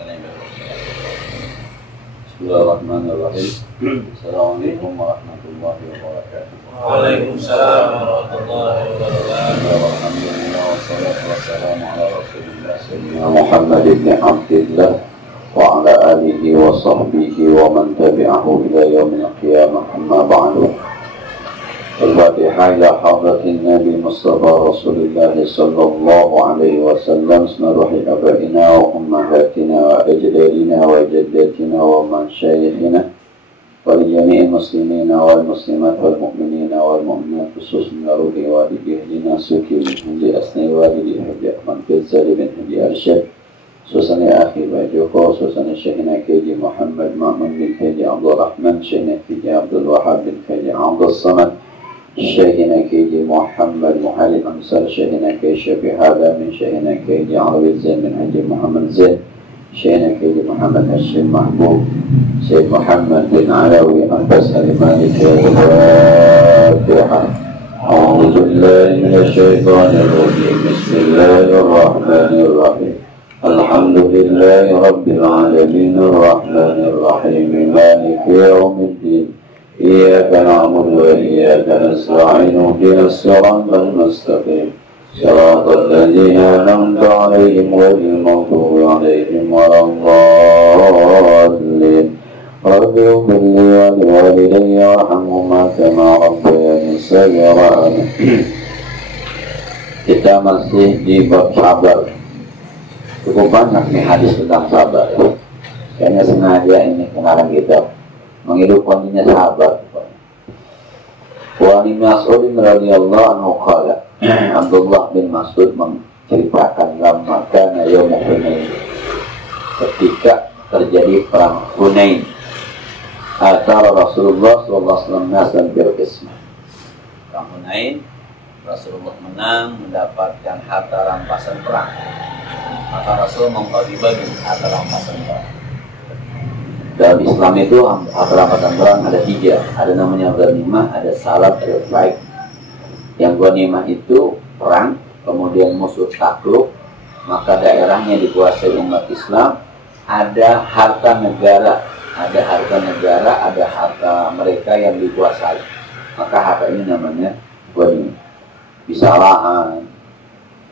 Bismillahirrahmanirrahim. Assalamualaikum warahmatullahi wabarakatuh. Waalaikumsalam warahmatullahi wabarakatuh. Alhamdulillah wassalatu wassalamu ala Rasulillah sayyidina Muhammad ibn Abdillah wa ala alihi wa sahbihi wa man tabi'ahu ila yaumil qiyamah, amma ba'du. Al-Fatihah ila hadratin Nabi Mustafa Rasulullah sallallahu alaihi wasallam, ismaruhi abaina wa ummahatina wa ajdadina wa jaddatina wa masyayihina wa jami'il muslimina wal muslimat wal mu'minina wal mu'minat, khususan ruhi walidina suki di asni walidi hajjah man fizali bin hadi arsyad, khususan akhi Joko, khususan Syekhina Keji Muhammad Ma'mun bin Keji Abdul Rahman, Syekhina Keji Abdul Wahab bin Keji Abdul Samad, Syekhina Keji Muhammad Muhalib Amsal, Syekhina Keji Syafi Hada min Syekhina Keji Arabi Zain bin Haji Muhammad Zain, Syekhina Keji Muhammad Hashim Mahbub, Syekh Muhammad bin Alawi Abbas Al-Maliki Al-Fatihah. A'udzu billahi minasy syaithanir rajim. Bismillahirrahmanirrahim. Alhamdulillahi rabbil alamin arrahmanir rahim maliki yaumiddin. Iyyaka na'budu wa iyyaka nasta'in ihdinas siratal mustaqim siratal ladzina an'amta 'alaihim ghairil maghdubi 'alaihim waladdallin. Rabbi ighfir li wa liwalidayya warhamhuma kama rabbayani shaghira. Kita masih di bab sabar. Cukup banyak nih hadis tentang sabar ya. Kayaknya sengaja ini kenalan kita menghidupkannya sahabat. Wa Ibnu Mas'ud radhiyallahu anhu qala, Abdullah bin Mas'ud menceritakan lamma kana yaum Hunain, ketika terjadi perang Hunain, atara Rasulullah sallallahu alaihi wasallam nasan bil qismah. Perang Hunain, Rasulullah menang, mendapatkan harta rampasan perang. Maka Rasul membagi-bagi harta rampasan perang. Dalam Islam itu harta rampasan perang ada 3. Ada namanya ghanimah, ada salat, ada faid. Yang ghanimah itu perang, kemudian musuh takluk, maka daerahnya dikuasai umat Islam. Ada harta negara, ada harta mereka yang dikuasai. Maka harta ini namanya ghanimah. Bisa lahan,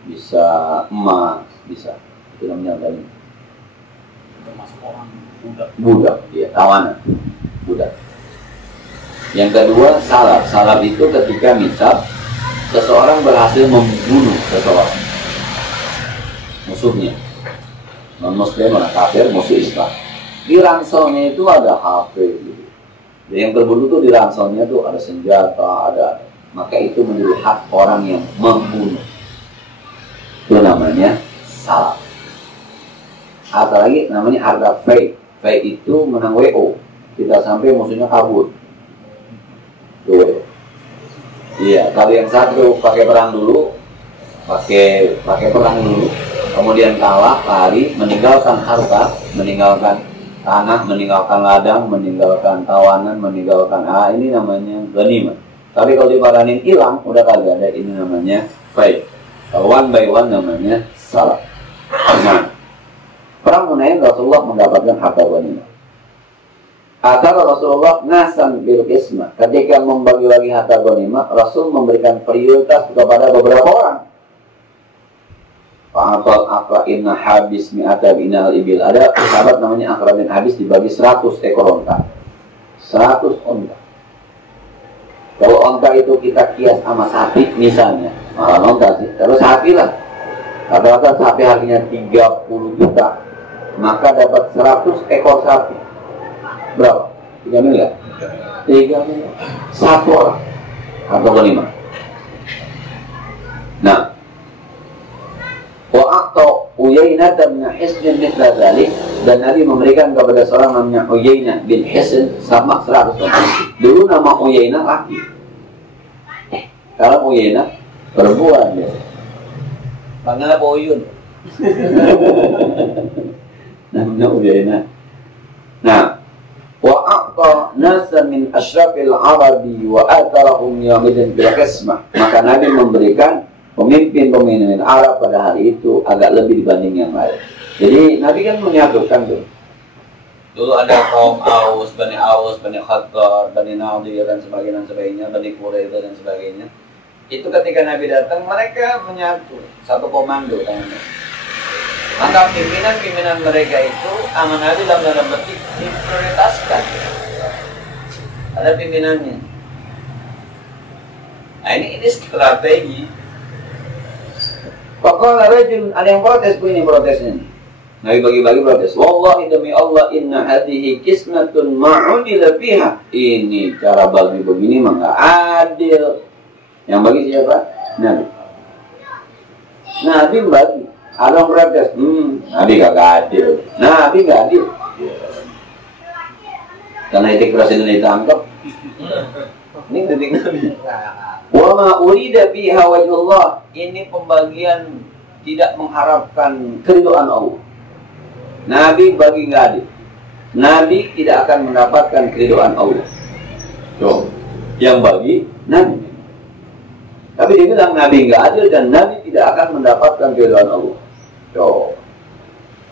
bisa emas, bisa. Itu namanya ghanimah. Termasuk orang budak, ya, tawanan, budak. Yang kedua, salab. Salab itu ketika misal seseorang berhasil membunuh seseorang, musuhnya, non-muslim, orang kafir, musuh Islam. Di ranselnya itu ada HP gitu. Dan yang terbunuh itu di ranselnya itu ada senjata, ada. Maka itu menjadi hak orang yang membunuh. Itu namanya salab. Atau lagi namanya harta fake. Fake itu menang WO. Kita sampai musuhnya kabur. Tuh. Iya, kalau yang satu pakai perang dulu, pakai perang dulu, kemudian kalah, lari, meninggalkan harta, meninggalkan tanah, meninggalkan ladang, meninggalkan tawanan, meninggalkan ini namanya ghanimah. Tapi kalau diparanin hilang, udah kagak ada, ini namanya fake. One by one namanya salah. Nah, perang Hunain Rasulullah mendapatkan harta ghanimah. Atau Rasulullah nasan bil qismah, ketika membagi-bagi harta ghanimah, Rasul memberikan prioritas kepada beberapa orang. Fa'atal aqra'inna habis mi'ata binal ibil. Ada sahabat namanya Aqra' bin Habis, dibagi 100 ekor onta. 100 onta. Kalau onta itu kita kias sama sapi misalnya, malah onta sih. Kalau sapi lah, rata-rata sapi harganya 30 juta. Maka dapat 100 ekor sapi. Berapa? 3 miliar? 3 miliar. Satu orang. Harta ghanimah. Nah, wa'atau Uyainah bin Hisn mithla dzalik, dan Nabi memberikan kepada seorang namanya Uyainah bin Hisn sama 100 orang. Dulu nama Uyainah laki. Kalau Uyainah perempuan ya. Panggil apa Uyun? Namanya Uyainah. Nah, wa'aqa nasan min asyrafil arabi wa atarahum yawmidin bil qismah. Maka Nabi memberikan pemimpin-pemimpin Arab pada hari itu agak lebih dibanding yang lain. Jadi Nabi kan menyatukan tuh. Dulu ada kaum Aus, Bani Khattab, Bani Nadir dan sebagainya, Bani Quraidah dan sebagainya. Itu ketika Nabi datang, mereka menyatu, satu komando. Maka pimpinan mereka itu sama Nabi dalam petik diprioritaskan. Ada pimpinannya. Nah ini strategi. Pokoknya ada yang protes, ini protesnya. Nabi bagi-bagi protes. Wallahi demi Allah inna hadhihi qismatun ma'udila fiha. Ini cara bagi begini mah nggak adil. Yang bagi siapa? Nabi. Nabi bagi. Ada yang protes. Nabi nggak adil. Nabi nggak adil. Karena etik presiden ditangkap. Ini kritik Nabi. Wa ma urida fiha wajhullah. Ini pembagian tidak mengharapkan keridhaan Allah. Nabi bagi nggak adil. Nabi tidak akan mendapatkan keridhaan Allah. So, yang bagi Nabi. Tapi dia bilang Nabi nggak adil dan Nabi tidak akan mendapatkan keridhaan Allah. So,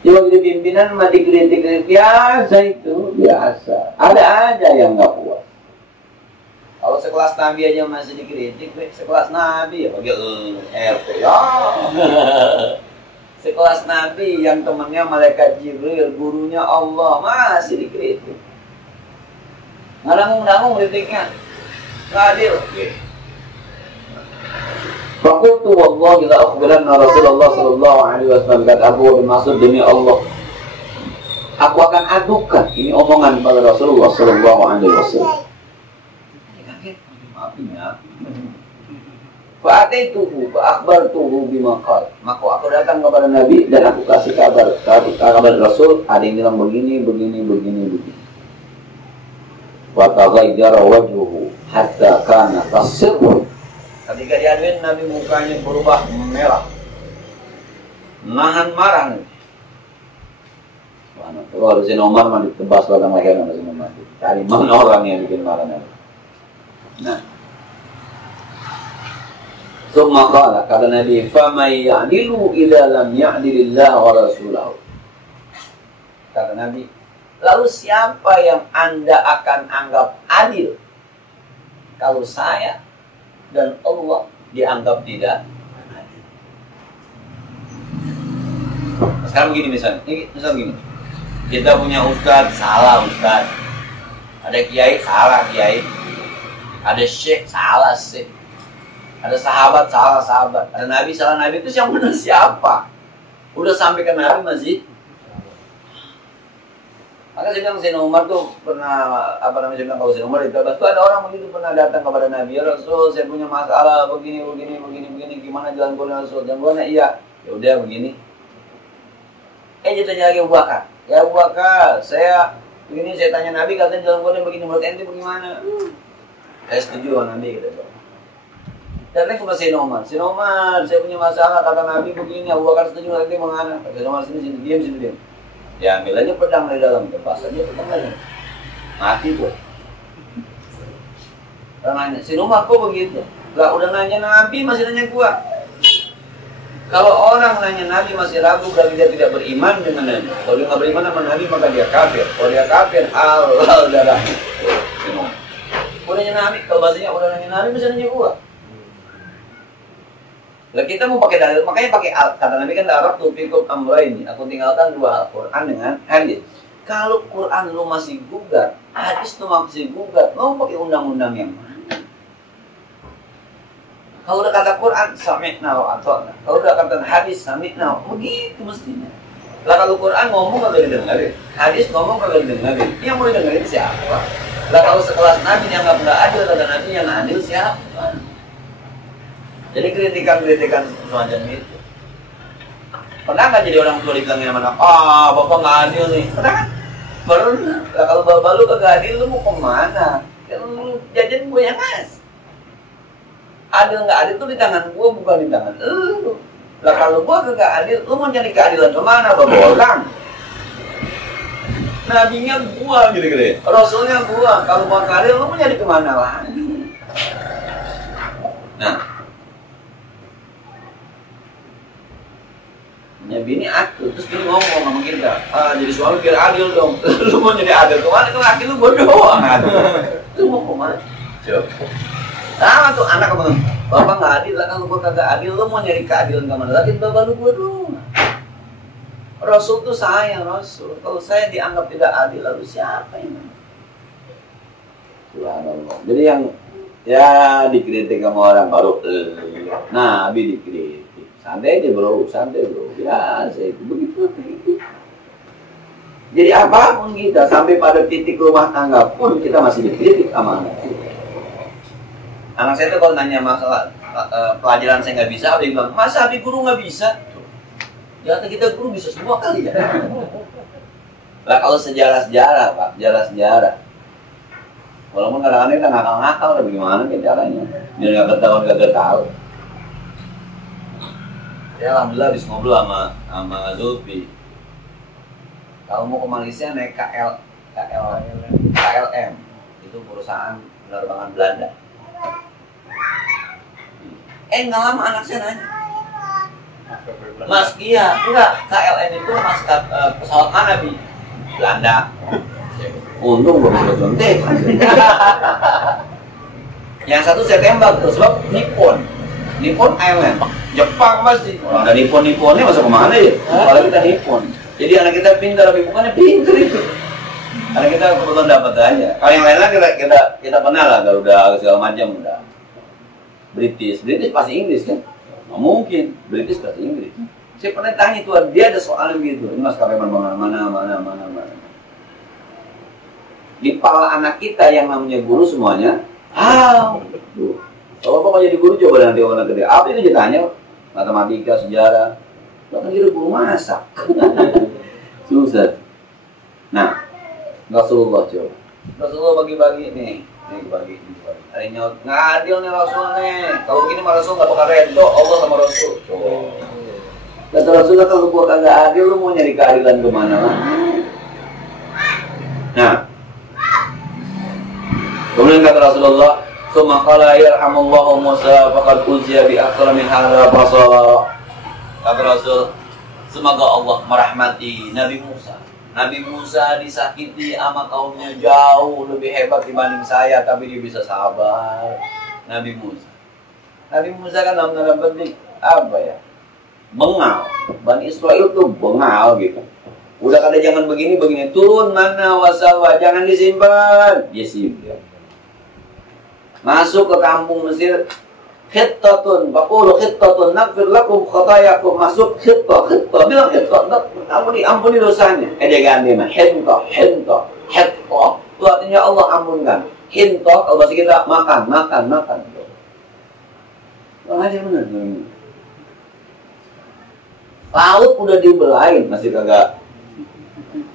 dia bagi pimpinan mati kritik biasa itu biasa. Ada aja yang nggak puas. Kalau sekelas Nabi aja masih dikritik, sekelas Nabi ya bagi RT ya. Sekelas Nabi yang temannya malaikat Jibril, gurunya Allah masih dikritik. Nanggung kritiknya. Nggak adil. Fakultu wallahi la akhbiranna Rasulullah sallallahu alaihi wasallam, kata aku bermaksud demi Allah, aku akan adukan ini omongan pada Rasulullah sallallahu alaihi wasallam. Fa'ataituhu fa'akhbartuhu bima qala. Maka aku datang kepada Nabi dan aku kasih kabar Rasul, ada yang bilang begini. Wa taghayyara wajhuhu hatta kana tasirru. Ketika diaduin Nabi mukanya berubah merah. Nahan marah nih. Kalau ada Sayyidina Umar mah ditebas batang leher sama Sayyidina Umar. Cari mana orang yang bikin marah Nabi. Nah, summa qala, kata Nabi, "Faman ya'dilu idza lam ya'dilillah wa rasulahu." Kata Nabi, lalu siapa yang Anda akan anggap adil kalau saya dan Allah dianggap tidak adil? Sekarang begini misal gini. Kita punya ustaz, salah ustaz. Ada kiai, salah kiai. Ada syekh, salah syekh. Ada sahabat, salah sahabat. Ada nabi, salah nabi. Itu yang benar siapa? Udah sampai ke nabi masih. Maka saya bilang Sayyidina Umar tuh pernah, saya bilang kalau Sayyidina Umar ditebas tuh ada orang begitu pernah datang kepada Nabi, ya Rasul, saya punya masalah begini, gimana jalan keluar Rasul? Jalan keluarnya iya. Ya udah begini. Dia tanya lagi Abu Bakar. Ya Abu Bakar, saya tanya Nabi, katanya jalan keluarnya begini, menurut ente bagaimana? Saya setuju dengan Nabi, kata Bapak. Dan kepada Sayyidina Umar, saya punya masalah, kata Nabi begini, Abu Bakar setuju, nanti mengana. Sayyidina Umar sini diam. Ya ambil aja pedang dari dalam, lepas aja pedang aja. Mati tuh. Orang nanya, Sayyidina Umar kok begitu? Lah udah nanya Nabi, masih nanya gua. Kalau orang nanya Nabi masih ragu, berarti dia tidak beriman dengan Nabi. Kalau dia nggak beriman sama Nabi, maka dia kafir. Kalau dia kafir, halal darah. Udah nanya Nabi, kalau bahasanya udah nanya Nabi, bisa nanya gua. Lah kita mau pakai dalil, makanya pakai kata Nabi kan Arab tuh fikum amraini. Aku tinggalkan dua Al-Quran dengan hadis. Kalau Quran lu masih gugat, hadis lu masih gugat, lu mau pakai undang-undang yang mana? Kalau udah kata Quran sami'na wa ata'na, kalau udah kata hadis sami'na, begitu mestinya. Lah kalau Quran ngomong kagak didengarin, hadis ngomong kagak didengarin, yang mau didengarin siapa? Lah kalau sekelas Nabi yang nggak adil, kata Nabi yang adil siapa? Jadi kritikan semacam itu. Pernah nggak jadi orang tua dibilangin sama anak, bapak nggak adil nih? Pernah kan? Pernah. Lah kalau bapak lu kagak adil, lu mau kemana? Kan lu jajan gue yang ngas. Adil nggak adil tuh di tangan gue, bukan di tangan lu. Lah kalau gue kagak adil, lu mau cari keadilan kemana? Bapak orang. Nabinya gua gitu. Rasulnya gua. Kalau mau adil, lu mau nyari kemana lagi? Nah, punya bini adil, terus dia ngomong sama kita, jadi suami biar adil dong. Lu mau jadi adil kemana? Itu laki lu bodoh. Lu mau kemana? Coba. Sama tuh anak ngomong, bapak nggak adil lah, kalau gua kagak adil, lu mau nyari keadilan kemana? Lagi bapak lu bodoh. Rasul tuh sayang Rasul. Kalau saya dianggap tidak adil, lalu siapa ini? Subhanallah. Jadi yang ya dikritik sama orang baru, Nabi dikritik. Santai aja bro, biasa itu begitu. Jadi apapun kita sampai pada titik rumah tangga pun kita masih dikritik sama anak kita. Anak saya tuh kalau nanya masalah pelajaran saya nggak bisa, dia bilang masa abi guru nggak bisa? Ya kita guru bisa semua kali ya. Lah kalau sejarah pak, sejarah. Walaupun kadang-kadang kita ngakal-ngakal, tapi gimana caranya? Dia nggak tahu. Ya alhamdulillah bisa ngobrol sama Zulfi. Kalau mau ke Malaysia naik KLM, itu perusahaan penerbangan Belanda. Nggak lama anak saya nanya, Mas, iya, enggak, KLM itu pesawat mana Bi? Belanda. Untung gue bisa contek. Yang satu saya tembak tuh, sebab Nippon Airlines, Jepang pasti. Orang ada Nipponnya masuk kemana ya? Kalau kita Nippon. Jadi anak kita pintar, tapi bukannya pintar itu. Karena kita kebetulan dapat aja. Kalau yang lain-lain kita pernah lah, Garuda segala macam udah. British pasti Inggris kan? Nggak mungkin, British pasti Inggris. Saya pernah tanya tuan, dia ada soal gitu. Ini maskapai mana. Di kepala anak kita yang namanya guru semuanya, kalau mau jadi guru coba nanti orang gede. Apa itu ditanya? Matematika, sejarah. Bahkan jadi guru masak. Susah. Nah, Rasulullah coba. Rasulullah bagi-bagi nih bagi. Ada nyaut, nggak adil nih Rasul nih. Kalau begini mah Rasul nggak bakal rento. Allah sama Rasul. Kata Rasulullah, kalau gua kagak adil, lu mau nyari keadilan kemana lah? Nah, kemudian kata Rasulullah, "Tsumma qala yarhamullahu Musa faqad uziya bi aktsara min hadza fasara." Kata Rasul, semoga Allah merahmati Nabi Musa. Nabi Musa disakiti sama kaumnya jauh lebih hebat dibanding saya, tapi dia bisa sabar. Nabi Musa kan dalam tanda petik apa ya? Bengal. Bani Israel tuh bengal gitu. Udah kata jangan begini, turun mana wasalwa, jangan disimpan. Dia simpan. Masuk ke kampung Mesir, khittatun, faqulu khittatun naghfir lakum khatayakum. Masuk khittah, bilang khittah, ampuni dosanya. Dia ganti mah hinta. Itu artinya Allah ampunkan. Hinta kalau bahasa kita makan. Wah, aja benar. Laut udah dibelain, masih kagak.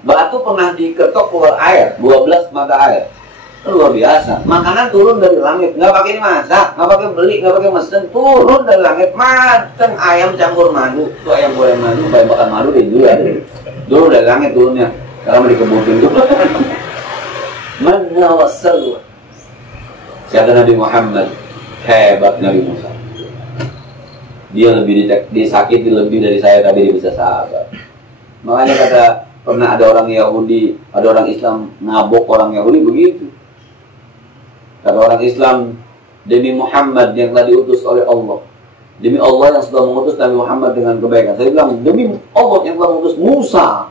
Batu pernah diketok keluar air, 12 mata air. Luar biasa. Makanan turun dari langit, nggak pakai masak, nggak pakai beli, nggak pakai mesin, turun dari langit. Macam ayam campur madu, tuh ayam goreng madu, bayam bakar madu dulu ya. Dulu dari langit turunnya, kalau dikebukin dulu. Mana wasal? Kata Nabi Muhammad, hebat Nabi Musa. Dia lebih disakiti lebih dari saya, tapi dia bisa sabar. Makanya kata pernah ada orang Yahudi, ada orang Islam nabok orang Yahudi begitu. Kata orang Islam, demi Muhammad yang telah diutus oleh Allah, demi Allah yang sudah mengutus Nabi Muhammad dengan kebaikan. Saya bilang, demi Allah yang telah mengutus Musa.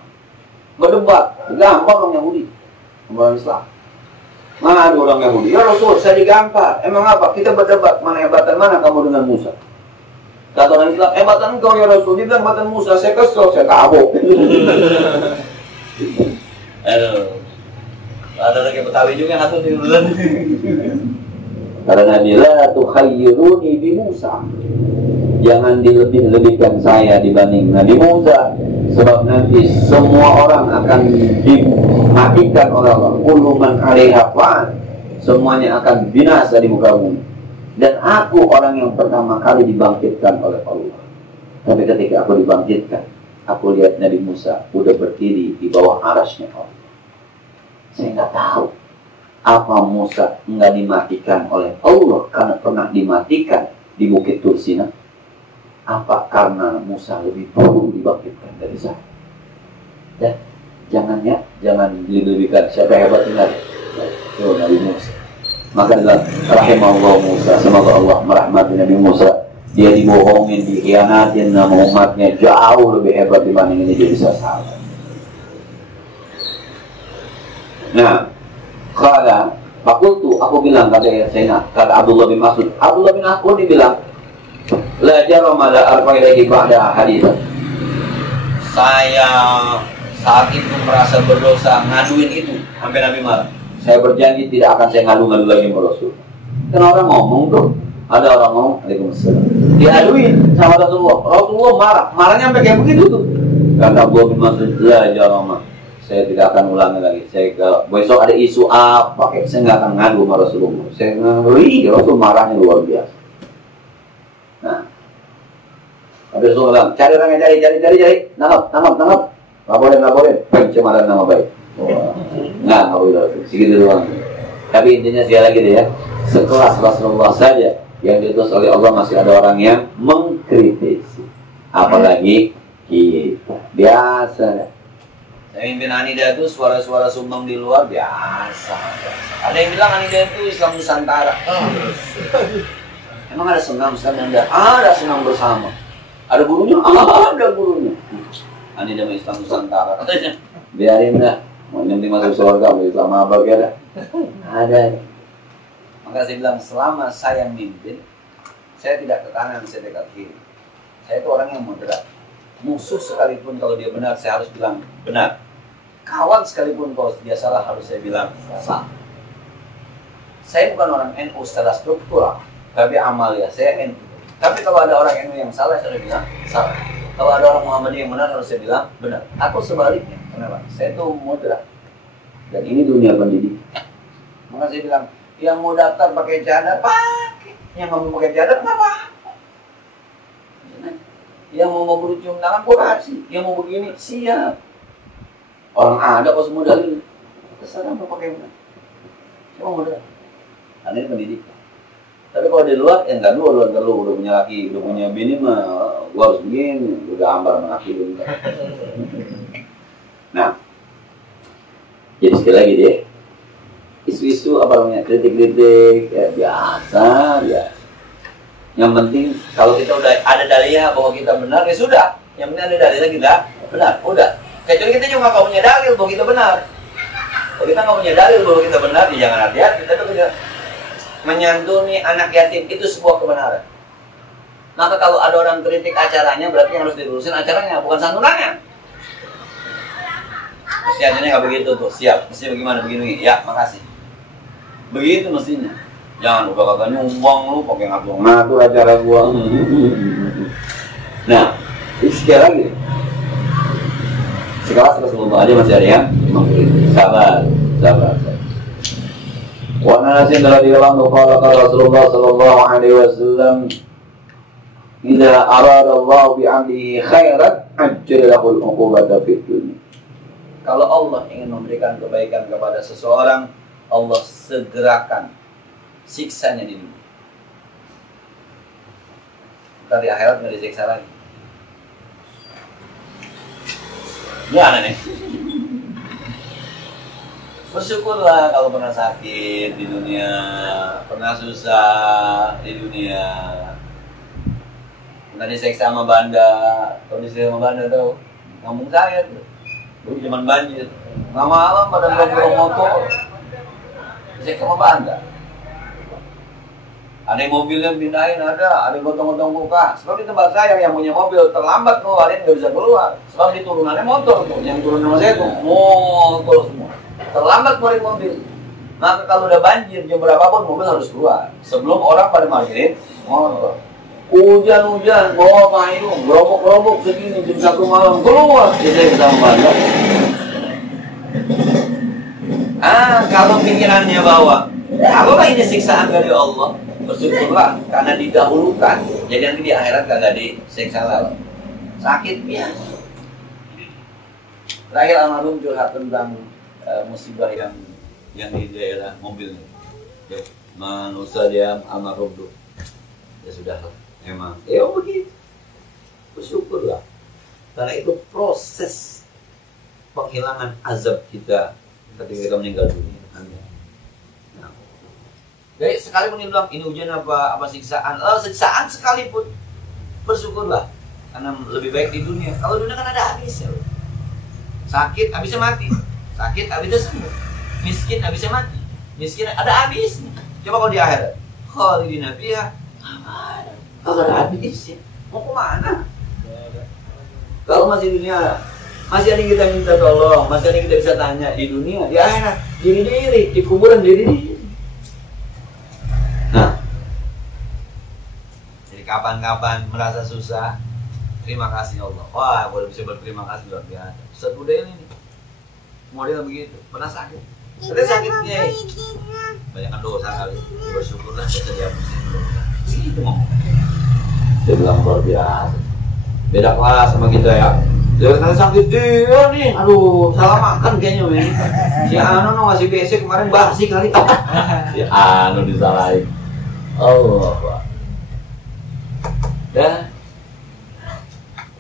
Berdebat, gampang orang Yahudi, orang Islam. Mana ada orang Yahudi? Ya Rasul, saya digampar. Emang apa? Kita berdebat, mana hebatan mana kamu dengan Musa? Kata orang Islam, hebatan engkau ya Rasul. Dia bilang hebatan Musa, saya kesel, saya tabok. Aduh. Ada lagi Betawi juga yang satu di bulan. Karena dia tukhayyiruni bi Musa. Jangan dilebih-lebihkan saya dibanding Nabi Musa. Sebab nanti semua orang akan dimatikan oleh Allah. Kullu man 'alaiha fan. Semuanya akan binasa di muka bumi. Dan aku orang yang pertama kali dibangkitkan oleh Allah. Tapi ketika aku dibangkitkan, aku lihat Nabi Musa udah berdiri di bawah arasnya Allah. Saya nggak tahu apa Musa nggak dimatikan oleh Allah karena pernah dimatikan di Bukit Tursina, Apa karena Musa lebih dulu dibangkitkan dari saya? Ya, jangan dilebihkan siapa hebatnya. Itu Nabi Musa. Maka dalam rahimahullah Musa, semoga Allah merahmati Nabi Musa. Dia dibohongin, dikhianatin nama umatnya jauh lebih hebat dibanding ini jadi sahabat. Nah, aku bilang kata Abdullah bin Mas'ud. Abdullah bin Mas'ud dibilang, la jarama la arfa ilaihi ba'da haditsan. Saya saat itu merasa berdosa ngaduin itu sampai Nabi marah. Saya berjanji tidak akan saya ngadu-ngadu lagi sama Rasul. Kan orang ngomong tuh, ada orang ngomong, Waalaikumsalam, diaduin sama Rasulullah. Rasulullah marah, marahnya sampai kayak begitu tuh. Kata Abdullah bin Mas'ud, la jarama, saya tidak akan ulangi lagi. Saya kalau besok ada isu apa, saya nggak akan ngadu sama Rasulullah. Saya ngeri, Rasul marahnya luar biasa. Nah, habis Rasulullah bilang, cari orangnya, cari, nangkap, laporin, pencemaran nama baik. Nggak boleh, segitu doang. Tapi intinya sekali lagi deh ya, sekelas Rasulullah saja yang diutus oleh Allah masih ada orang yang mengkritisi, apalagi kita. Biasa. Saya mimpin Anida itu suara-suara sumbang di luar biasa. Ada yang bilang Anida itu Islam Nusantara. Emang ada senam yang ada senam bersama. Ada gurunya, ada gurunya. Anida Islam Nusantara. Katanya, biarin dah. Mau nanti masuk surga, mau Islam apa kira? Ada. Maka saya bilang, selama saya mimpin, saya tidak ke kanan, saya dekat kiri. Saya itu orang yang moderat. Musuh sekalipun kalau dia benar, saya harus bilang benar. Kawan sekalipun kalau dia salah, harus saya bilang salah. Saya bukan orang NU secara struktural, tapi amal ya saya NU. Tapi kalau ada orang NU yang salah, saya bilang salah. Kalau ada orang Muhammadiyah yang benar, harus saya bilang benar. Aku sebaliknya. Kenapa? Saya itu moderat. Dan ini dunia pendidikan. Maka saya bilang, yang mau daftar pakai cadar, pakai. Yang nggak mau pakai cadar, nggak apa-apa. Yang mau bercium tangan, kasih. Yang mau begini, siap. Orang ada kok semua dalil. Terserah mau pakai mana. Cuma moderat. Nah, ini pendidikan. Tapi kalau di luar, ya nggak dulu, udah punya laki, udah punya bini mah, gua harus begini, udah ambar sama laki dulu. Nah, jadi sekali lagi deh, isu-isu apa namanya, kritik-kritik, ya biasa. Yang penting kalau kita udah ada dalilnya bahwa kita benar, ya sudah. Yang penting ada dalilnya kita benar, udah. Kecuali kita cuma nggak punya dalil bahwa kita benar. Kalau kita nggak punya dalil bahwa kita benar, ya jangan hati-hati. Kita tuh menyantuni anak yatim itu sebuah kebenaran. Maka kalau ada orang kritik acaranya, berarti yang harus dilurusin acaranya, bukan santunannya. Mesti acaranya nggak begitu tuh, siap. Mesti bagaimana, begini, ya makasih. Begitu mestinya. Jangan udah kagak nyumbang lu pakai ngatur acara gua. Nah, ini sekali lagi. Sekelas Rasulullah aja masih ada yang mengkritik. Sabar. Wa Anasin radhiyallahu anhu qala Rasulullah sallallahu alaihi wasallam, "Idza arada Allah bi 'abdihi khairan ajjala lahu al-'uqubata fid dunya." Kalau Allah ingin memberikan kebaikan kepada seseorang, Allah segerakan siksanya di dunia. Ntar di akhirat nggak disiksa lagi. Gimana nih? Bersyukurlah kalau pernah sakit di dunia, pernah susah di dunia, pernah disiksa sama banda. Kalau disiksa sama banda tuh ngomong saya tuh, dulu zaman banjir, nggak malam pada ngobrol motor, disiksa sama banda. Ada yang mobilnya pindahin, ada yang gotong-gotong buka. Sebab di tempat saya yang punya mobil terlambat ngeluarin, nggak bisa keluar. Sebab di turunannya motor tuh, yang turun sama saya tuh motor semua. Terlambat keluarin mobil. Maka kalau udah banjir jam berapapun mobil harus keluar. Sebelum orang pada parkirin motor. Hujan-hujan, bawa payung, gerobok-gerobok segini jam 1 malam keluar. Jadi kita membantu. Kalau pikirannya bahwa apakah ini siksaan dari Allah? Bersyukurlah karena didahulukan. Jadi nanti di akhirat kagak disiksa lagi. Sakit biasa. Terakhir almarhum curhat tentang musibah yang di daerah mobilnya. Ya, manusia dia almarhum tuh. Ya sudah, emang. Ya begitu. bersyukurlah. Karena itu proses penghilangan azab kita ketika kita meninggal dunia. Nah, jadi sekalipun dibilang ini ujian apa siksaan, siksaan sekalipun bersyukurlah. Karena lebih baik di dunia. Kalau dunia kan ada habisnya. Sakit habisnya mati, sakit habisnya sembuh. Miskin habisnya mati, miskin ada habisnya. Coba kalau di akhirat, khalidina fiha abada. Kalau ada habisnya, mau kemana? Kalau masih dunia, masih ada yang kita minta tolong, masih ada yang kita bisa tanya di dunia, di akhirat, diri-diri, di kuburan diri-diri. Nah, jadi kapan-kapan merasa susah, terima kasih Allah. Wah, boleh bisa berterima kasih luar biasa. Ustaz Udail ini, model begitu, pernah sakit. Tapi sakitnya, banyak dosa kali. Bersyukurlah bisa dihapusin dulu. Gitu ngomong. Dia bilang luar biasa. Beda kelas sama kita ya. Dia kena sakit dia nih. Aduh, salah makan kayaknya men. Si Anu ngasih BC kemarin basi kali. Si Anu disalahin. Allah Pak. Dah.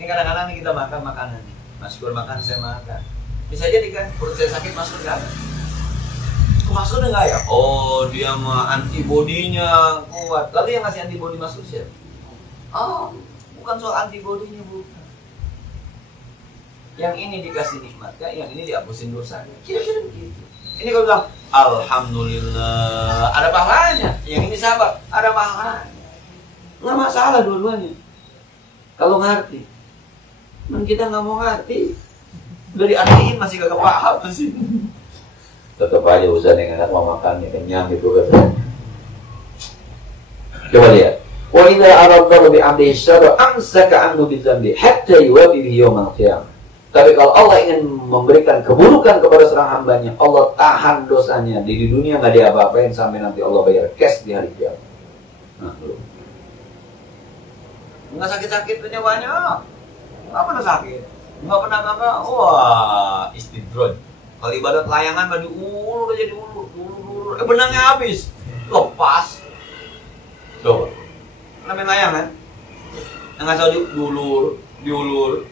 Ini kadang-kadang nih kita makan makanan nih. Mas Gur makan, saya makan. Bisa jadi kan perut saya sakit, Mas Gur enggak? Maksudnya enggak ya? Oh, dia mah antibodinya kuat. Lalu yang ngasih antibodi Mas Gur siapa? Oh, bukan soal antibodinya, bukan. Yang ini dikasih nikmat, ya? Yang ini dihapusin dosa. Kira-kira begitu. Ini kalau bilang, alhamdulillah, ada pahalanya. Yang ini sabar, ada pahalanya. Nggak masalah dua-duanya. Kalau ngerti. Dan kita nggak mau ngerti. Udah diartiin masih kagak paham sih. Tetap aja Ustaz yang enak mau makan, yang kenyang gitu kan. Coba lihat. Wa idza aradallahu bi 'abdihi syarra amsaka 'anhu bi dzambi hatta yuwafi bihi yaumil qiyamah. Tapi kalau Allah ingin memberikan keburukan kepada seorang hambanya, Allah tahan dosanya di dunia, nggak diapa-apain sampai nanti Allah bayar cash di hari kiamat. Nah, nggak sakit-sakitnya banyak, nggak pernah sakit, nggak pernah apa-apa. Wah, istidroj. Kalau ibadat layangan mah diulur aja diulur, benangnya habis, lepas. Coba, namanya layangan, yang nggak tahu diulur,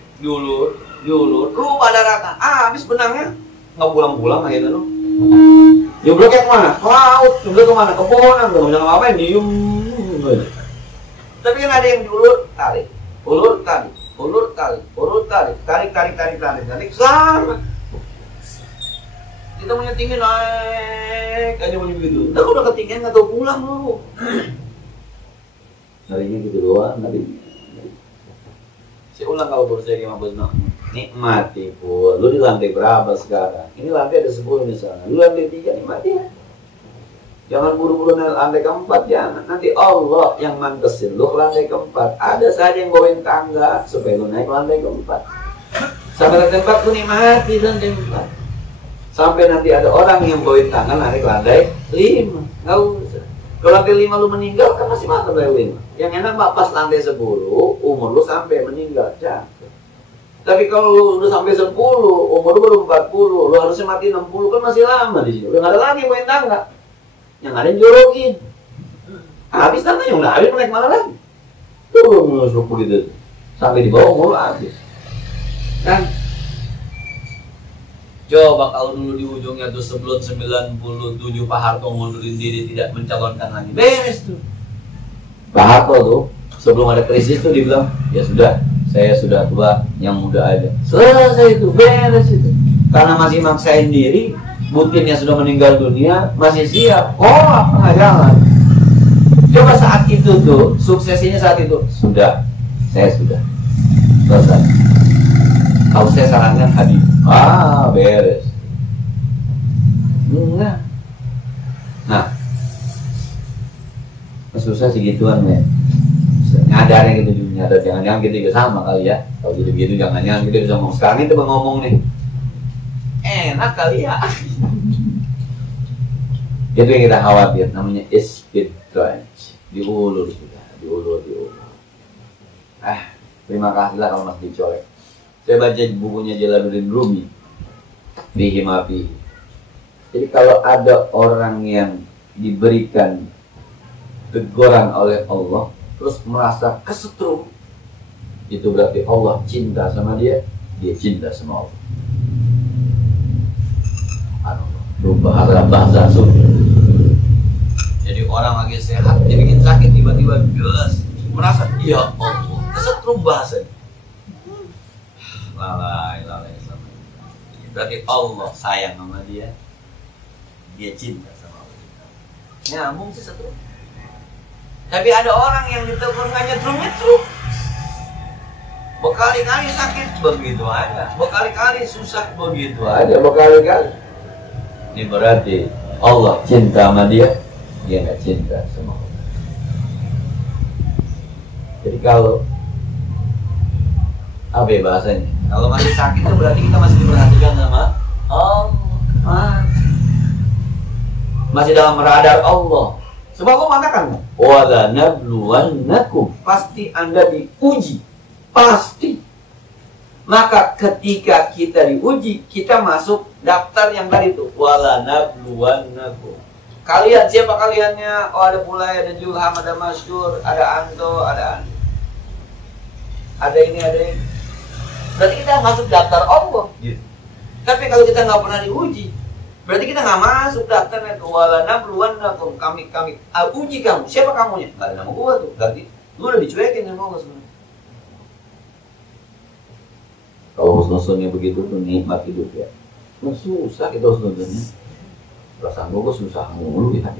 lu pada rata, habis benangnya, nggak pulang-pulang kayak gitu. Nyebloknya kemana? Ke laut, nyeblok kemana? Ke pohon, nggak bisa ngapain, diem. Tapi kan ada yang diulur, tarik, ulur, tarik, ulur, tarik, ulur, tarik, tarik, selamat. Kita punya tinggi naik aja bunyi begitu. Udah ketinggian nggak tahu pulang lu. Narinya gitu doang, narinya. Saya ulang kalau baru saya gimana bos, nikmati pun. Lu di lantai berapa sekarang? Ini lantai ada 10 misalnya. Lu lantai 3 nikmati ya. Jangan buru-buru naik lantai keempat, jangan. Nanti Allah yang mantesin lu ke lantai keempat. Ada saja yang bawain tangga supaya lu naik lantai keempat. Sampai lantai 4 lu nikmati lantai 4. Sampai nanti ada orang yang bawain tangan naik lantai 5. Nggak usah. Kalau lantai 5 lu meninggal kan masih makan lantai 5. Yang enak mah pas lantai 10 umur lu sampai meninggal. Cakep. Tapi kalau lu udah sampai 10 umur lu baru 40, lu harusnya mati 60 kan masih lama di sini. Udah nggak ada lagi bawain tangga. Yang ada yang jorokin. Habis tangganya udah habis naik mana lagi. Tuh nusuk begitu. Sampai di bawah umur habis. Kan? Coba kalau dulu di ujungnya tuh sebelum 97 Pak Harto ngundurin diri tidak mencalonkan lagi, beres tuh. Pak Harto tuh sebelum ada krisis tuh dibilang ya sudah, saya sudah tua, yang muda aja. Selesai itu, beres itu. Karena masih maksain diri, butinnya sudah meninggal dunia, masih siap. Oh apa nggak jalan? Coba saat itu tuh suksesinya saat itu sudah, saya sudah selesai. Kalau saya sarankan Habib, beres. Enggak. Nah, susah sih gituan ya. Ngadarnya gitu juga, nyadar jangan-jangan gitu juga sama kali ya. Kalau gitu-gitu jangan-jangan gitu bisa ngomong. Sekarang itu ngomong nih, enak kali ya. Itu yang kita khawatir, namanya istidraj. Diulur sudah, diulur. Terima kasih lah kalau masih dicolek. Saya baca bukunya Jalaluddin Rumi, Bihi ma Fihi. Jadi kalau ada orang yang diberikan teguran oleh Allah, terus merasa kesetrum, itu berarti Allah cinta sama dia, dia cinta sama Allah. Bahasa surga. Jadi orang lagi sehat, dia bikin sakit, tiba-tiba gas, merasa ya Allah, kesetrum bahasanya. Lalai sama. Berarti Allah sayang sama dia, dia cinta sama Allah. Nyambung sih setrum. Tapi ada orang yang ditegur nggak nyetrum. Berkali-kali sakit begitu aja, berkali-kali susah begitu aja, berkali-kali. Ini berarti Allah cinta sama dia, dia nggak cinta sama Allah. Jadi kalau apa ya bahasanya? Kalau masih sakit itu berarti kita masih diperhatikan sama Allah, masih dalam radar Allah. Sebab Allah mengatakan, wala nabluwannakum, pasti Anda diuji, pasti. Maka ketika kita diuji, kita masuk daftar yang tadi itu, wala nabluwannakum. Kalian, siapa kaliannya? Oh, ada Pulai, ada Julham, ada Masyur, ada Anto, ada ini. Berarti kita masuk daftar Allah. Tapi kalau kita nggak pernah diuji, berarti kita nggak masuk daftar itu. Wala nabluwannakum, kami uji kamu. Siapa kamunya? Nggak ada nama gua tuh. Berarti lu udah dicuekin sama Allah sebenarnya. Kalau husnuzonnya begitu tuh nikmat hidup ya. Nah, susah kita husnuzonnya. Perasaan gua susah mulu ya.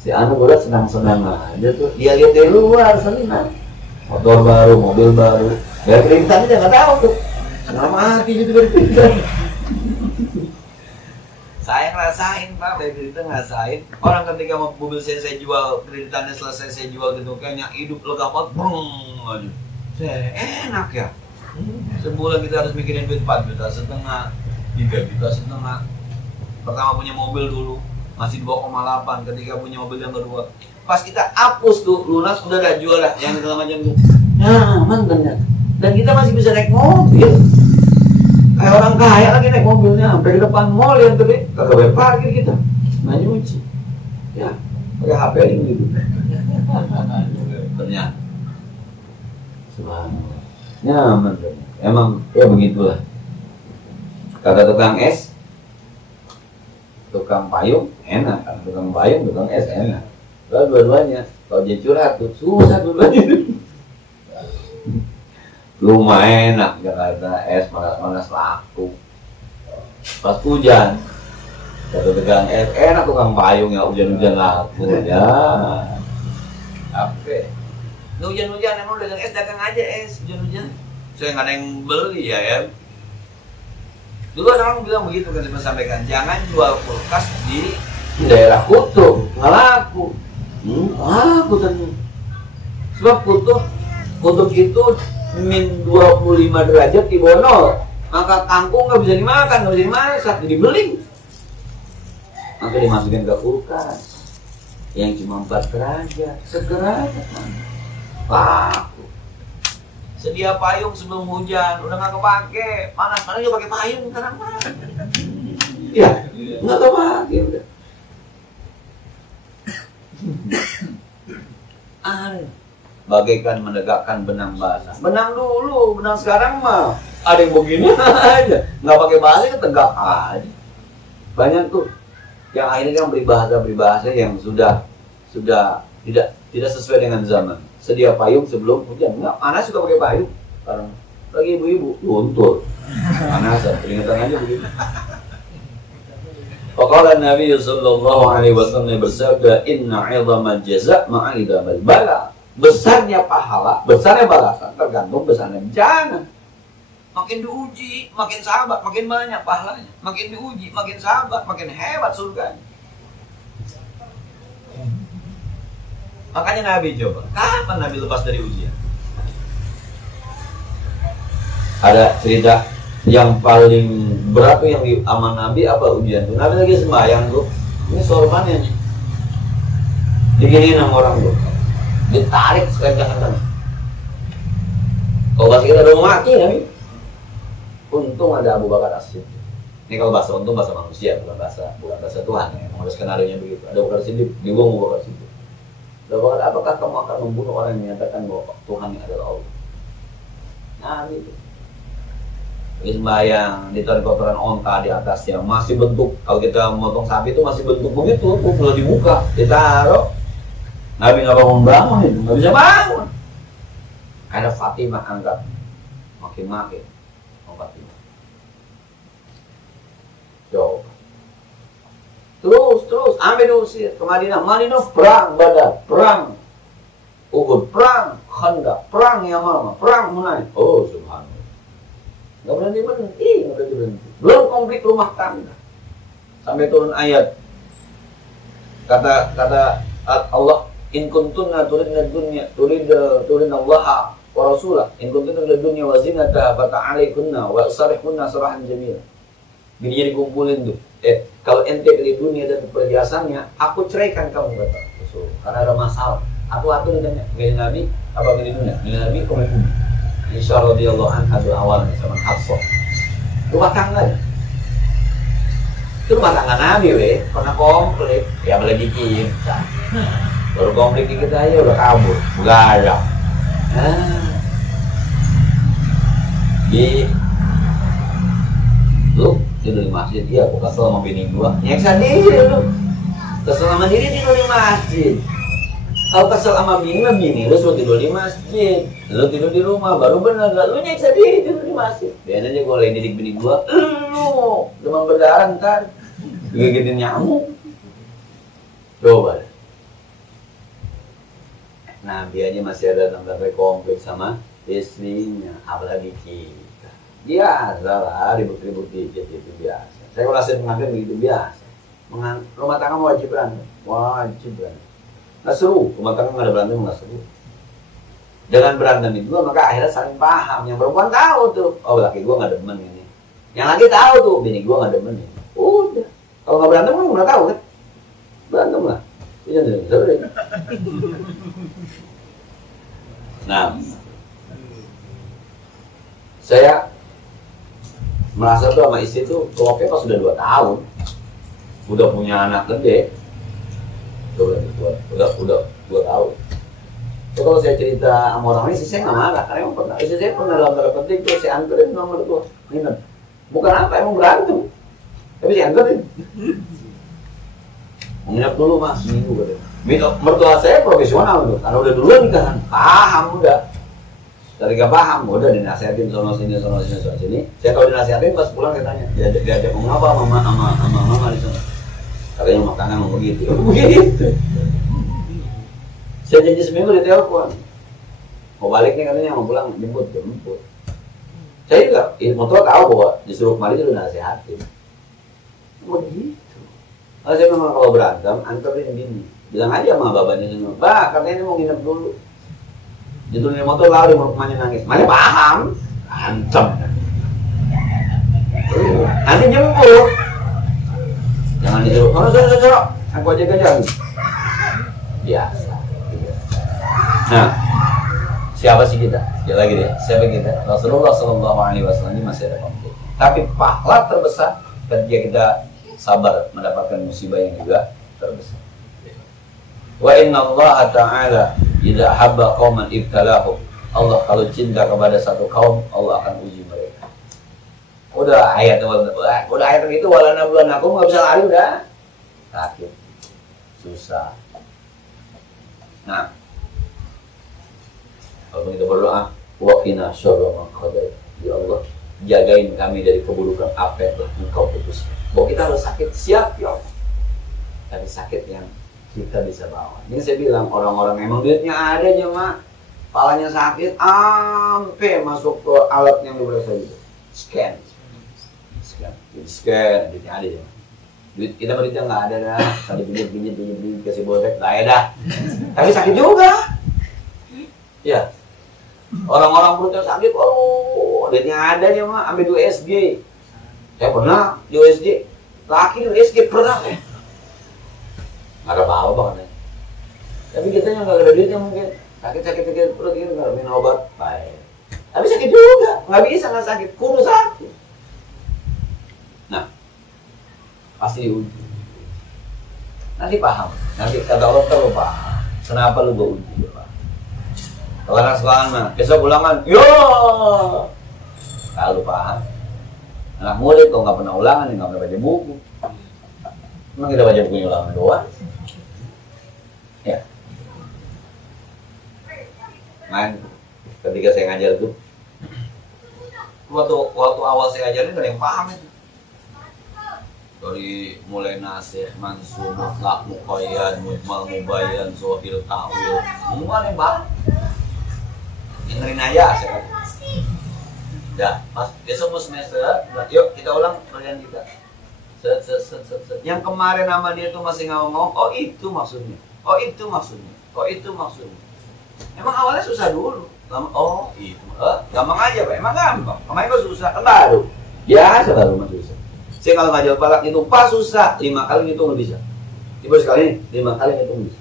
Si anak berat senang-senang aja tuh. Dia lihat dari luar senang. Motor baru, mobil baru. Dari kreditannya dia nggak tahu tuh. Senang mati gitu dari kreditan. Saya ngerasain Pak, dari kreditan ngerasain. Orang ketika mobil saya jual, kreditannya selesai saya jual gitu, kayaknya hidup lega banget, aja. Enak ya. Sebulan kita harus mikirin duit 4,5 juta, 3,5 juta. Pertama punya mobil dulu masih 2,8, ketika punya mobil yang kedua. Pas kita hapus tuh lunas udah ada jual lah yang segala macam tuh. Nyaman ternyata. Dan kita masih bisa naik mobil. Kayak orang kaya lagi naik mobilnya sampai di depan mall yang gede, kagak bayar parkir kita. Nggak nyuci. Ya, pakai HP ini gitu. Ternyata. Subhanallah. Nyaman. Emang ya begitulah. Kata tukang es, tukang payung enak, tukang payung, tukang es enak. Kalau dua-duanya, kalau dia curhat tuh susah dua-duanya. Rumah enak, Jakarta es panas-panas laku. Pas hujan, kata tukang es enak, tukang payung ya hujan-hujan laku ya. Apa? Hujan-hujan emang dagang es, dagang aja es hujan-hujan. Saya nggak ada yang beli ya. Dulu ada orang bilang begitu kan, saya sampaikan, jangan jual kulkas di daerah kutub, nggak laku. Laku ternyata. Sebab kutub itu min 25 derajat di bawah nol, maka kangkung nggak bisa dimakan, nggak bisa dimasak, jadi beling. Maka dimasukin ke kulkas yang cuma 4 derajat, segera laku. Sedia payung sebelum hujan, udah nggak kepake, panas-panas juga pakai payung, tenang banget. Iya, nggak kepake udah. Bagaikan menegakkan benang basah. Benang dulu, benang sekarang mah ada yang begini aja, nggak pakai bahasa tegak aja. Banyak tuh yang akhirnya kan beri bahasa yang sudah tidak sesuai dengan zaman. Sedia payung sebelum hujan. Nggak, panas juga pakai payung. Sekarang lagi ibu-ibu luntur, panasan, peringatan aja begitu. Faqala Nabi sallallahu alaihi wasallam bersabda, inna 'idhamal jaza' ma'a 'idhamal bala. Besarnya pahala, besarnya balasan tergantung besarnya bencana. Makin diuji, makin sabar, makin banyak pahalanya. Makin diuji, makin sabar, makin hebat surganya. Makanya Nabi coba, kapan Nabi lepas dari ujian? Ada cerita yang paling berat tuh yang di aman Nabi apa ujian tuh? Nabi lagi sembahyang tuh, ini sorbannya nih, diginiin sama orang tuh, ditarik sekencang-kencang. Kalau bahasa kita udah mau mati Nabi. Untung ada Abu Bakar As-Siddiq. Ini kalau bahasa untung bahasa manusia, bukan bahasa Tuhan ya. Memang ada skenario nya begitu. Ada Abu Bakar As-Siddiq, dibuang Abu Bakar As-Siddiq. Apakah kamu akan membunuh orang yang menyatakan bahwa Tuhan adalah Allah? Nah, gitu. Sembahyang ditaruh kotoran onta di atasnya, masih bentuk, kalau kita memotong sapi itu masih bentuk begitu, kalau dibuka, ditaruh. Nabi nggak bangun itu, nggak bisa bangun. Ada Fatimah angkat, makin Fatimah. Coba. Terus, ambil diusir ke Madinah. Madinah perang Badar, perang Uhud, perang Khandaq, perang Yamamah, perang Hunain. Oh, subhanallah. Nggak berhenti. Belum konflik rumah tangga. Sampai turun ayat. Kata Allah, in kuntunna turidna dunya, turidna Allah wa rasulah, in kuntunna dunya wa zinata fata'alaikunna wa sarihkunna sarahan jamil. Gini jadi kumpulin tuh. Kalau ente dari dunia dan perhiasannya, aku ceraikan kamu, kata Rasul. Karena ada masalah. Aku atur ditanya, milih Nabi apa milih dunia? Milih Nabi atau milih dunia? Insya Allah radhiyallahu anha awalnya sama Hafsah. Rumah tangga ya. Itu rumah tangga Nabi pernah konflik. Ya boleh dikit. Baru konflik dikit aja udah kabur. Begadang. Lu tidur di masjid, iya aku kesel sama bini gua. Nyeksa diri lu. Kesel sama diri tidur di masjid. Kalau kesel sama bini lu suruh tidur di masjid. Lu tidur di rumah, baru bener gak? Lu nyeksa diri tidur di masjid. Biarin aja gua lagi didik bini gua. Lu demam berdarah ntar gigitin nyamuk. Coba. Nabi aja masih ada sampai konflik sama istrinya, apalagi kita. Biasa lah, ribut-ribut dikit itu biasa. Saya kalau nasihat pengantin begitu biasa. Rumah tangga wajib berantem, nggak seru, rumah tangga nggak ada berantem nggak seru. Dengan berantem itu maka akhirnya saling paham. Yang perempuan tahu tuh, oh laki gue nggak demen ini. Yang laki tahu tuh, bini gue nggak demen ini. Udah, kalau nggak berantem kan nggak tahu kan? Berantem lah. Nah, saya merasa tuh sama istri tuh klopnya pas sudah 2 tahun, udah punya anak gede, udah 2 tahun. So, kalau saya cerita sama orang ini sih saya nggak marah, karena emang pernah istri saya pernah dalam tanda petik tuh saya anterin nomor tuh, minum. Bukan apa emang berantem, tapi saya anterin. Menginap dulu mas, seminggu katanya. Mertua saya profesional tuh, karena udah duluan nikahan, paham udah. Dari gak paham, udah dinasihatin sono sini. Saya kalau dinasihatin pas pulang saya tanya, diajak ngomong apa sama mama di sana. Katanya rumah tangga ngomong begitu. Begitu. Saya janji seminggu di telepon. Mau balik nih katanya mau pulang jemput. Saya juga, mertua tahu bahwa disuruh kemarin itu dinasihatin. Begitu. Kalau saya memang kalau berantem, anterin gini. Bilang aja sama babanya semua, "Bah, katanya ini mau nginep dulu." Diturunin motor lari, mau kemana nangis. Mana paham? Ancam. Nanti jemput. Jangan disuruh, "Sorok, aku aja kerja." Biasa. Nah, siapa sih kita? Sekali lagi deh, siapa kita? Rasulullah SAW ini masih ada konflik. Tapi pahala terbesar ketika kita sabar mendapatkan musibah yang juga terbesar. Wa inna Allah Ta'ala idza habba qauman ibtalahum. Allah kalau cinta kepada satu kaum, Allah akan uji mereka. Udah ayat itu walana bulan aku nggak bisa lari udah. Sakit. Susah. Nah, kalau kita berdoa, wa qina syarra ma qadait. Ya Allah, jagain kami dari keburukan apa yang telah Engkau putuskan. Bahwa kita harus sakit, siap ya Allah. Tapi sakit yang kita bisa bawa. Ini saya bilang orang-orang emang duitnya ada aja mak, kepalanya sakit, sampai masuk ke alat yang diperiksa gitu, scan, duitnya ada ya. Duit kita duitnya nggak ada dah, sampai pinjam kasih bodek, nggak ada. Tapi sakit juga. Ya, orang-orang perutnya sakit, oh duitnya ada ya mak, ambil USG. Saya pernah di USG, laki di USG pernah nggak ada apa-apa kan ya. Tapi kita yang nggak ada duitnya mungkin sakit perut gitu nggak minum obat baik. Tapi sakit juga, nggak bisa nggak sakit, kudu sakit. Nah, pasti diuji. Nanti paham, nanti kata Allah kalau paham. Kenapa lu gua uji? Kalau anak sekolahan mah, besok ulangan, yo, kalau paham. Anak murid kok nggak pernah ulangan, nggak pernah baca buku. Emang kita baca bukunya ulangan doang? Ya. Man, ketika saya ngajar tuh, waktu awal saya ngajarin nggak ada yang paham itu. Dari mulai nasih, mansur, mutlak, muqayyad, mujmal, mubayyan, zohir, ta'wil, semua nih bang. Dengerin aja saya kata. Dah, pas besok semester, yuk kita ulang pelajaran kita. Yang kemarin nama dia tuh masih ngomong, oh itu maksudnya, oh itu maksudnya, oh itu maksudnya. Emang awalnya susah dulu. Oh itu, gampang aja pak, emang gampang. Kemarin kok susah, kan baru. Biasa baru mah susah. Saya kalau ngajar palak itu pas susah, 5 kali ngitung nggak bisa. Tiba sekali 5 kali ngitung bisa.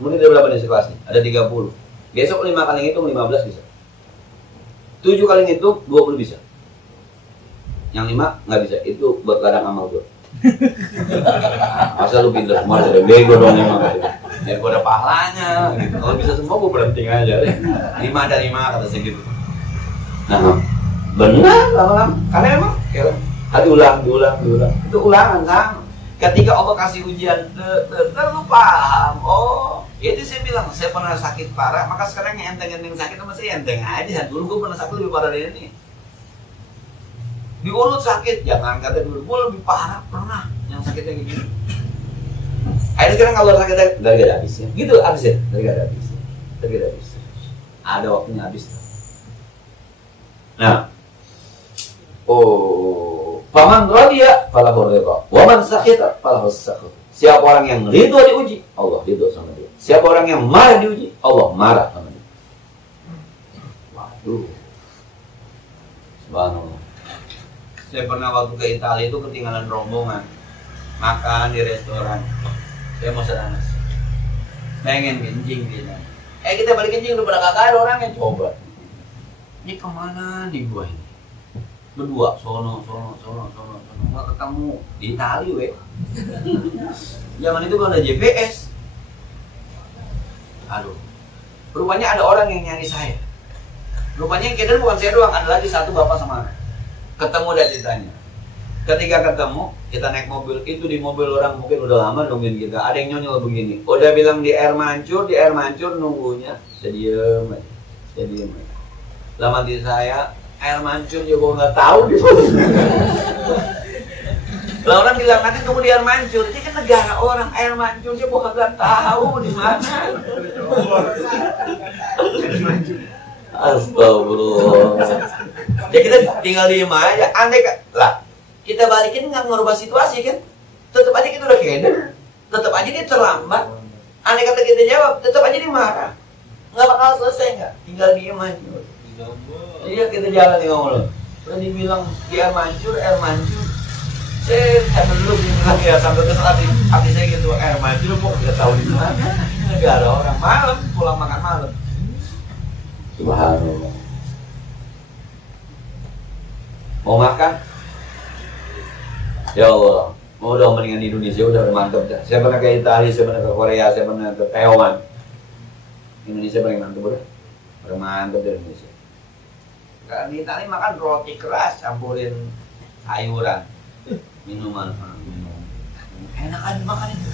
Kemudian ada berapa nih sekelas nih? Ada 30. Besok 5 kali ngitung 15 bisa. 7 kali ngitung 20 bisa. Yang 5 nggak bisa. Itu buat ladang amal gue. Masa lu pintar semua ada bego dong emang. Biar gue ada pahalanya. Gitu. Kalau bisa semua gue berhenti aja deh. 5 ada 5 kata saya gitu. Nah, benar lama-lama. Karena emang diulang. Itu ulangan sama. Ketika Allah kasih ujian, lu paham. Oh, itu saya bilang, saya pernah sakit parah, maka sekarang yang enteng-enteng sakit sama saya enteng aja. Dulu gue pernah sakit lebih parah dari ini. Di urut sakit, jangan kata dulu, gue lebih parah pernah yang sakitnya gitu. Akhirnya sekarang kalau sakitnya dari gak ada habisnya, gitu habisnya, dari gak ada habisnya. Ada waktunya habis. Nah, faman radiya falahu ridha, wa man sakhita falahu sakhat. Siapa orang yang ridho diuji, Allah ridho sama dia. Siapa orang yang marah diuji, Allah marah sama dia. Waduh. Subhanallah. Saya pernah waktu ke Italia itu ketinggalan rombongan makan di restoran. Saya mau seranas. Pengen kencing gitu. Kita balik kencing udah pada kagak ada orang yang coba. Ini kemana di gua ini? Berdua, sono, nggak ketemu di Itali, weh. Zaman itu kan ada GPS. Aduh, rupanya ada orang yang nyari saya. Rupanya yang keder bukan saya doang, ada lagi satu bapak sama anak. Ketemu dan ceritanya. Ketika ketemu, kita naik mobil, itu di mobil orang mungkin udah lama nungguin kita. Ada yang nyonyol begini, udah bilang di air mancur nunggunya. Saya diem aja. Lama di saya, air mancur juga nggak tahu di mana. Lah orang bilang nanti tunggu di air mancur, ini kan negara orang, air mancur dia bukan nggak tahu di mana. Astagfirullah. Ya kita tinggal diem aja, andai lah kita balikin nggak ngerubah situasi kan, tetap aja kita udah keder, tetap aja dia terlambat. Andai kata kita jawab, tetap aja dia marah, nggak bakal selesai nggak, tinggal diem aja. Iya kita jalan nih ngomong. Udah dibilang di air mancur. Saya kan dulu bilang ya sampai ke hati saya gitu, air mancur kok nggak tahu di mana. Negara orang malam pulang makan malam. Subhanallah. Mau makan? Ya Allah. Mau dong mendingan di Indonesia udah mantap dah. Saya pernah ke Italia, saya pernah ke Korea, saya pernah ke Taiwan. Indonesia paling mantap udah. Udah mantap dari Indonesia. Karena di Italia makan roti keras campurin sayuran, minuman. Enak aja makan itu.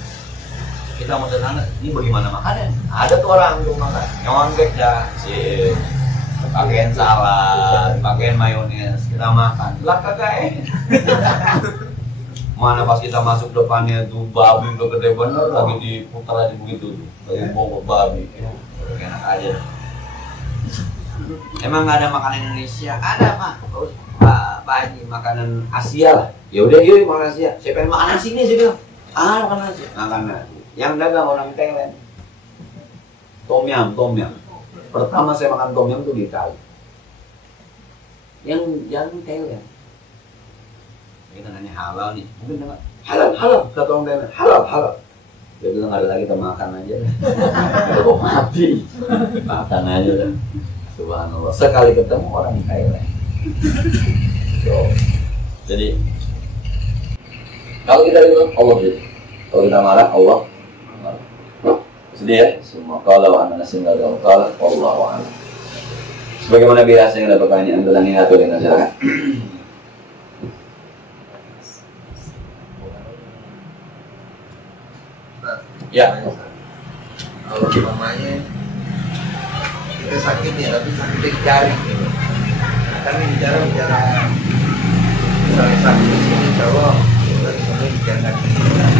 Kita mau sana, ini bagaimana makannya? Ada tuh orang tuh makan, nyontek dah, sih, pakaian salad, pakaian mayones, kita makan. Lah kagak Mana pas kita masuk depannya tuh babi udah gede bener lagi diputar aja begitu, lagi bongkok babi. Enak aja. Emang nggak ada makanan Indonesia? Ada Pak Haji, makanan Asia lah. Ya udah yuk makan Asia. Saya pengen makan nasi nih, saya bilang. Makan nasi. Makan nasi. Yang dagang orang Thailand. Tom yum. Pertama saya makan tom yum tuh di Italia. Yang jalan Thailand. Kita nanya halal nih. Mungkin dengar halal. Kata orang Thailand halal. Dia bilang nggak ada lagi, kita makan aja. Kita mau mati. Makan aja udah. Subhanallah, sekali ketemu orang Thailand. Jadi kalau kita bilang Allah, kalau kita marah Allah marah. Sedih ya? Semua kalau anak singgah kalau Allah a'lam. Sebagaimana biasanya ada pertanyaan tentang ini atau dengan silakan. Ya. Kalau mamanya kita sakit ya, tapi sakit di jari gitu. Kan ini bicara misalnya sakit di sini, kalau kita bicara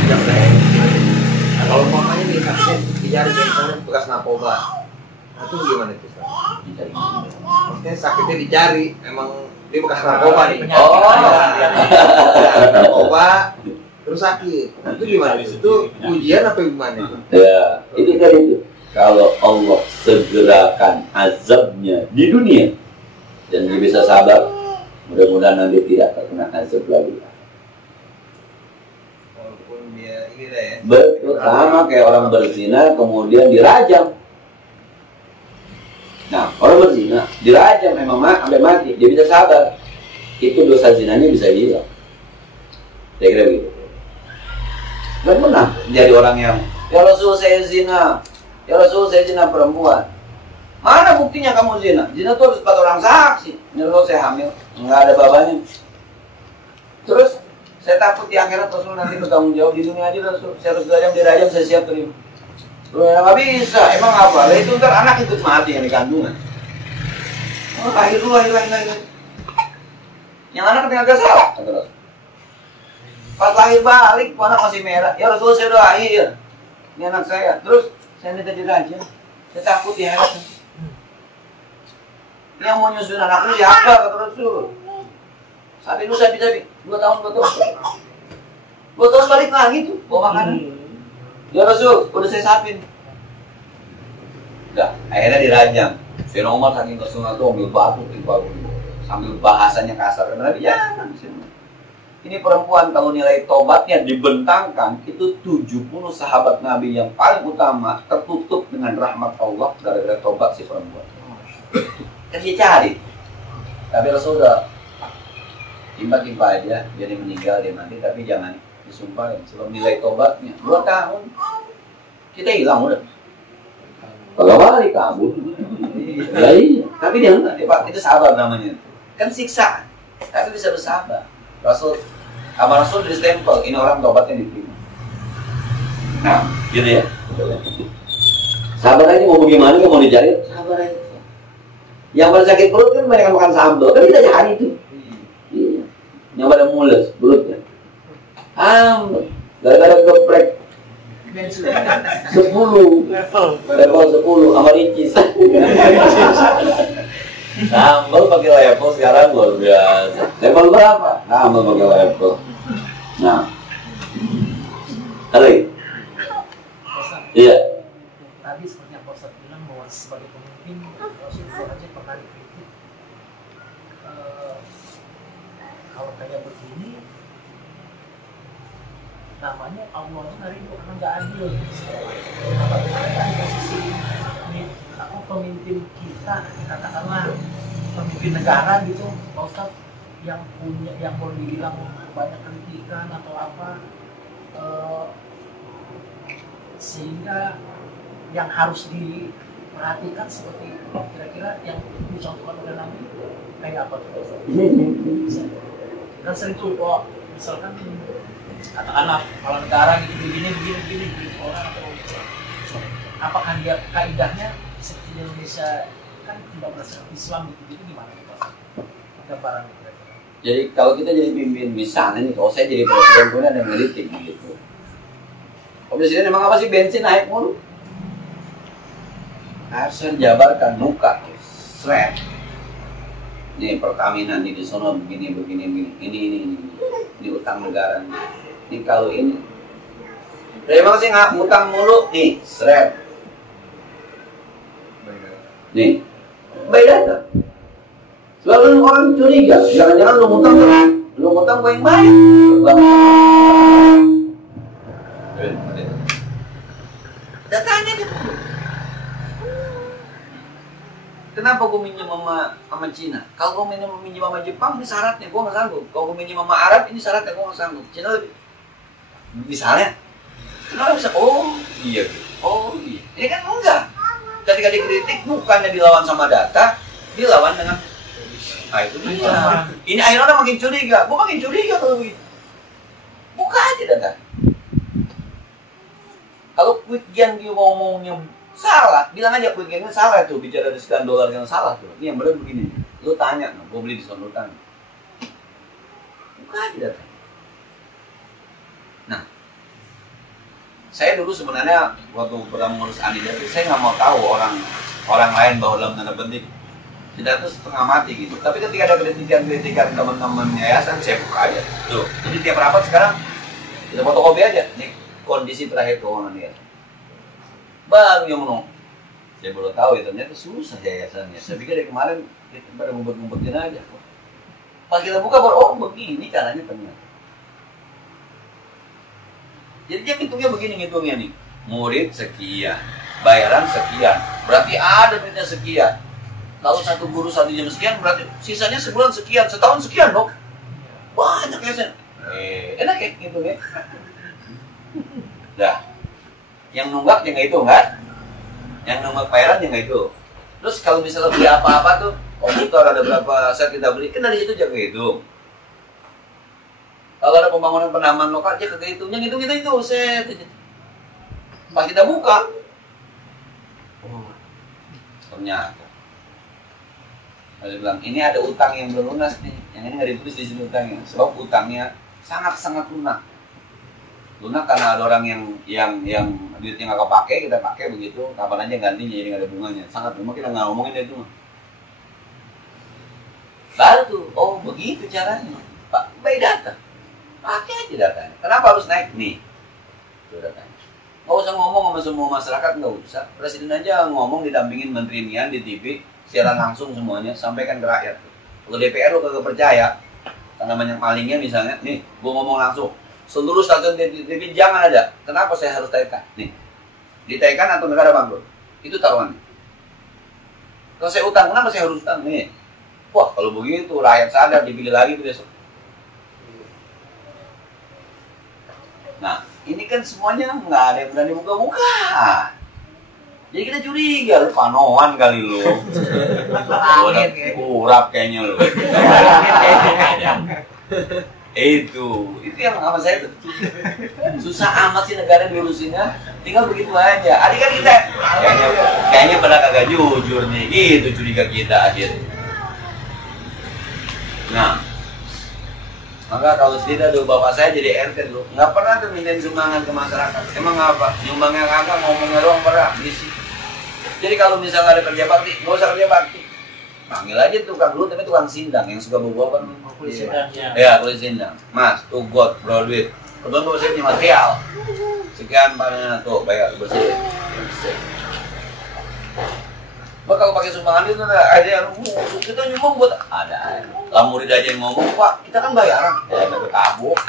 jam lain. Nah, kalau mamanya nih sakit di jari, misalnya bekas narkoba, nah, itu gimana itu? Maksudnya sakitnya di jari, emang dia bekas narkoba nih. Oh, narkoba terus sakit. Itu gimana? Itu ujian apa gimana itu? Ya, itu tadi itu. Kalau Allah segerakan azabnya di dunia dan dia bisa sabar, mudah-mudahan nanti tidak terkena azab lagi. Walaupun dia ini lah ya. Betul, sama kayak orang berzina kemudian dirajam. Nah, orang berzina dirajam memang sampai mati, dia bisa sabar. Itu dosa zinanya bisa hilang. Saya kira begitu. Gak pernah jadi orang yang ya Rasul saya zina, ya Rasul saya zina perempuan. Mana buktinya kamu zina? Zina itu harus 4 orang saksi. Ini Rasul saya hamil, nggak ada babanya. Terus saya takut di akhirat Rasul nanti bertanggung jawab, di dunia aja Rasul. Saya harus dirajam, saya siap terima. Nggak bisa, emang apa? Lah itu ntar anak ikut mati yang di kandungan. Oh, lahir. Yang anak nggak salah, kata Rasul. Pas lahir balik, anak masih merah. Ya Rasul saya udah lahir. Ini anak saya. Terus saya minta dirajam. Saya takut di akhirat. Ini yang mau nyusun anakku siapa, kata Rasul. Sapi lu sapi. 2 tahun. 2 tahun balik lagi tuh, bawa makanan. Ya Rasul, udah saya sapin. Udah, akhirnya dirajam. Sayyidina Umar saking kesungguhan tuh ambil batu, sambil bahasanya kasar. Karena jangan. Ini perempuan kalau nilai tobatnya dibentangkan, itu 70 sahabat Nabi yang paling utama tertutup dengan rahmat Allah gara-gara tobat si perempuan. Kan dia cari. Tapi Rasul udah timpa-timpa aja, jadi meninggal dia mati, tapi jangan disumpahin sebab nilai tobatnya 2 tahun. Kita hilang udah. Kalau balik kabur. Ya iya, tapi dia enggak, itu sabar namanya. Kan siksa, tapi bisa bersabar. Rasul di-stempel, ini orang tobatnya diterima. Nah, gitu ya. Sabar aja, mau bagaimana, mau dicari, sabar aja. Yang pada sakit perut kan mereka makan sambal, kan kita cari itu. Iya. Yang pada mules perutnya. Gara-gara geprek 10 level 10 sama ricis. Sambal pakai level sekarang luar biasa. Level berapa? Sambal pakai level. Nah, kali. Iya. Tadi seperti yang Pak Ustadz bilang bahwa sebagai pemimpin Rasul itu aja pernah dikritik. Kalau kayak begini, namanya Allah hari itu karena nggak adil. Apakah di posisi pemimpin kita, katakanlah pemimpin negara gitu, Pak Ustadz, yang punya, yang boleh dibilang banyak kritikan atau apa, sehingga yang harus diperhatikan seperti kira-kira yang dicontohkan oleh Nabi kayak apa tuh? Kan sering tuh, misalkan katakanlah kalau negara gitu begini orang atau apakah dia kaidahnya seperti di Indonesia kan tidak berdasarkan Islam gitu gimana Pak? Gambaran kira-kira. Jadi kalau kita jadi pimpin, misalnya nih, kalau saya jadi presiden pun ada ngelitik gitu. Kalau presiden emang apa sih bensin naik mulu? Harusnya jabarkan muka, seret. Nih Pertamina nih di sana begini, ini utang negara. Nih kalau ini, emang sih nggak utang mulu, nih seret. Nih, baik data. Selalu orang curiga, jangan-jangan lu ngutang gue yang bayar. Datanya gitu. Kenapa gue minjem sama Cina? Kalau gue minjem sama Jepang, ini syaratnya gue nggak sanggup. Kalau gue minjem sama Arab, ini syaratnya gue nggak sanggup. Cina lebih, misalnya, kenapa bisa? Oh, Iya. Oh iya. Ini kan enggak. Ketika dikritik bukannya dilawan sama data, dilawan dengan itu dia. Ini akhirnya orang makin curiga. Gue makin curiga kalau begitu. Buka aja data. Kalau Quick Gen dia ngomongnya salah, bilang aja Quick Gen salah tuh, bicara di sekian dolar yang salah tuh. Ini yang benar begini. Lu tanya, gue beli di sana, lu tanya. Buka aja data. Nah, saya dulu sebenarnya waktu pertama ngurus Anida itu saya nggak mau tahu orang lain bahwa dalam tanda petik tidak itu setengah mati gitu. Tapi ketika ada kritikan teman-teman yayasan, saya buka aja. Tuh, jadi tiap rapat sekarang kita fotokopi aja. Nih kondisi terakhir keuangan yayasan. Baru yang menung. Saya baru tahu ya ternyata susah yayasannya. Saya pikir dari kemarin kita pada ngumpet-ngumpetin aja. Pas kita buka baru, oh begini caranya ternyata. Jadi dia hitungnya begini ngitungnya nih. Murid sekian, bayaran sekian. Berarti ada duitnya sekian. Kalau satu guru 1 jam sekian, berarti sisanya sebulan sekian, setahun sekian dong. Banyak ya, enak ya gitu ya. Dah, yang nunggak dia nggak hitung kan? Yang nunggak bayaran dia nggak hitung. Terus kalau misalnya beli apa-apa tuh, komputer ada berapa set kita beli, kan dari situ jaga hitung. Kalau ada pembangunan penambahan lokal, dia kagak hitung, yang hitung itu set. Pas kita buka, oh, ternyata. Dia bilang, ini ada utang yang belum lunas nih. Yang ini nggak ditulis di sini utangnya. Sebab utangnya sangat-sangat lunak. Lunak karena ada orang yang duitnya nggak kepake, kita pakai begitu. Kapan aja gantinya jadi nggak ada bunganya. Sangat lunak, kita nggak ngomongin itu. Baru tuh, oh begitu caranya. Pak, baik data. Pakai aja datanya. Kenapa harus naik nih? Itu datanya. Nggak usah ngomong sama semua masyarakat, nggak usah. Presiden aja ngomong didampingin Menteri Nian di TV. Siaran langsung semuanya, sampaikan ke rakyat. Kalau DPR lo kagak percaya, karena banyak malingnya misalnya, nih, gue ngomong langsung, seluruh stasiun TV jangan ada. Kenapa saya harus taikan? Nih, ditaikan atau negara bangkrut? Itu taruhannya. Kalau saya utang, kenapa saya harus utang? Nih, wah kalau begitu rakyat sadar dipilih lagi besok. Nah, ini kan semuanya nggak ada yang berani buka-buka. Jadi kita curiga, lu panoan kali lu. Kurap kayaknya lu. Itu yang sama saya tuh. Susah amat sih negara diurusinnya, tinggal begitu aja. Adik kan kita kayaknya pada kagak jujur nih, gitu curiga kita akhirnya. Nah, maka kalau tidak tuh bapak saya jadi RT dulu, nggak pernah tuh mintain sumbangan ke masyarakat. Emang apa? Nyumbangnya kagak, ngomongnya doang pernah, bisi. Jadi kalau misalnya ada kerja bakti, nggak usah kerja bakti. Panggil aja tukang dulu, tapi tukang sindang yang suka bawa apa? Kulit sindang. Ya, kulit sindang. Mas, tuh got, bro duit. Kebetulan bawa saya punya material. Sekian panennya tuh, bayar bersih. Bah kalau pakai sumbangan itu ada yang kita nyumbang buat ada. Lah murid aja yang ngomong, Pak, kita kan bayaran. Ya, tapi tabuk.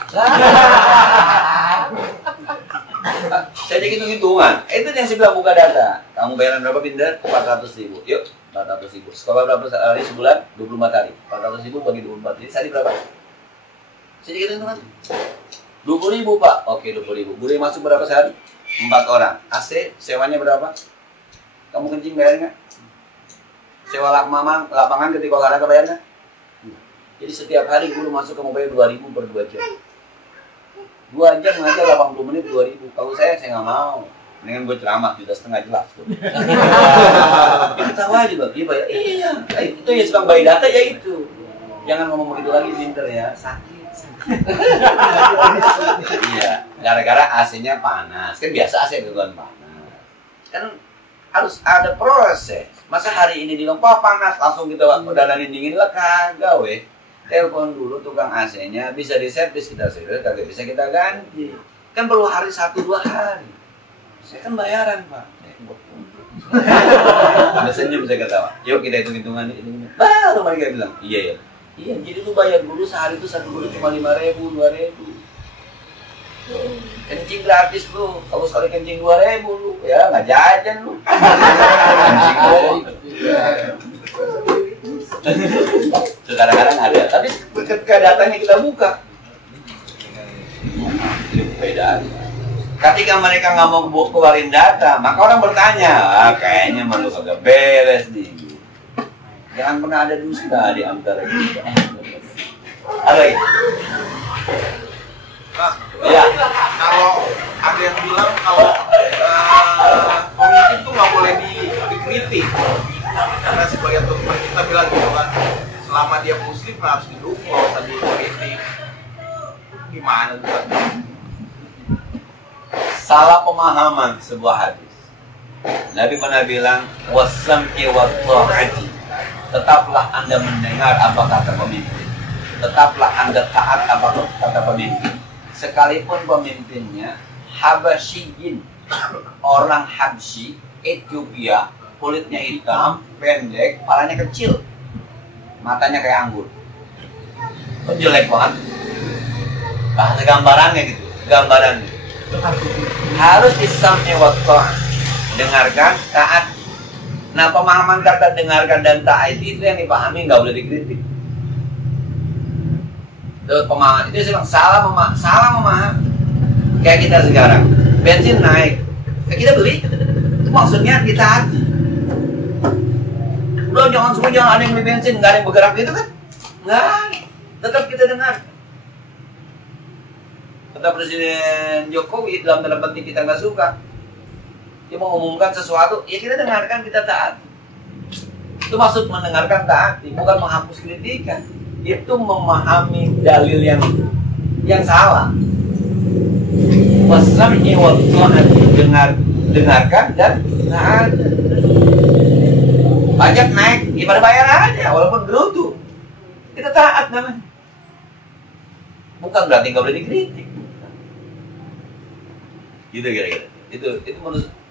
Saya jadi hitung-hitungan. Itu yang saya bilang buka data. Kamu bayaran berapa pindah? 400.000. Yuk, 400.000. Sekolah berapa hari sebulan? 24 hari. 400.000 bagi 24. Jadi sehari berapa? Saya jadi hitungan. 20.000 Pak. Oke, 20.000. Guru yang masuk berapa sehari? 4 orang. AC sewanya berapa? Kamu kencing bayar nggak? Sewa lapangan ketika olahraga bayar nggak? Jadi setiap hari guru masuk kamu bayar 2.000 per 2 jam. 2 jam ngajar 80 menit 2.000. Kalau saya nggak mau. Mendingan gue ceramah 1,5 juta jelas. Itu tahu aja Bang. Dia bayar. Iya. Itu ya sedang bayi data ya itu. Jangan ngomong begitu lagi pinter ya. Sakit. Iya. Gara-gara AC-nya panas. Kan biasa AC keguguran panas. Kan harus ada proses. Masa hari ini bilang panas langsung kita dananin dingin lah kagak weh. Telepon dulu tukang AC-nya, bisa diservis kita servis, kagak bisa kita ganti. Kan perlu hari 1-2 hari. Saya kan bayaran Pak. Ada senyum saya ketawa. Yuk kita hitung-hitungan ini. Baru mereka bilang, iya ya. Iya, jadi lu bayar dulu sehari itu 1 guru cuma 5.000, 2.000. Kencing gratis lu. Kalau sekali kencing 2.000 lu, ya nggak jajan lu. Kencing doang. Kadang-kadang ada, tapi ketika datanya kita buka, itu bedanya. Ketika mereka nggak mau keluarin data, maka orang bertanya, kayaknya malu kagak beres nih. Jangan pernah ada dusta di antara kita. Ada lagi? Nah, Ya. kalau ada yang bilang kalau pemimpin tuh nggak boleh dikritik, karena sebagian teman kita bilang gitu kan, selama dia muslim harus didukung, nggak usah dikritik. Gimana tuh kan? Salah pemahaman sebuah hadis. Nabi pernah bilang, wasam'i wa ta'ati. Tetaplah Anda mendengar apa kata pemimpin. Tetaplah Anda taat apa kata pemimpin. Sekalipun pemimpinnya Habasyiyin, orang Habsyi, Ethiopia, kulitnya hitam, pendek, palanya kecil, matanya kayak anggur. Kok jelek banget? Bahasa gambarannya gitu, gambarannya. Harus disam'i wa ta'at. Dengarkan, taat. Nah, pemahaman kata dengarkan dan taat itu yang dipahami, nggak boleh dikritik. Itu pemahaman itu sih salah memahami. Kayak kita sekarang, bensin naik, kita beli, itu maksudnya kita hati. Udah jangan ada yang beli bensin, nggak ada yang bergerak gitu kan? Nggak, tetap kita dengar. Kata Presiden Jokowi dalam tanda petik kita nggak suka, dia mau mengumumkan sesuatu, ya kita dengarkan, kita taat. Itu maksud mendengarkan taati, bukan menghapus kritikan. Itu memahami dalil yang salah. Wasam'i wa ta'ati, dengarkan dan taat. Pajak naik, gimana bayar aja, walaupun gerutu. Kita taat namanya. Bukan berarti nggak boleh dikritik. Gitu kira-kira. Itu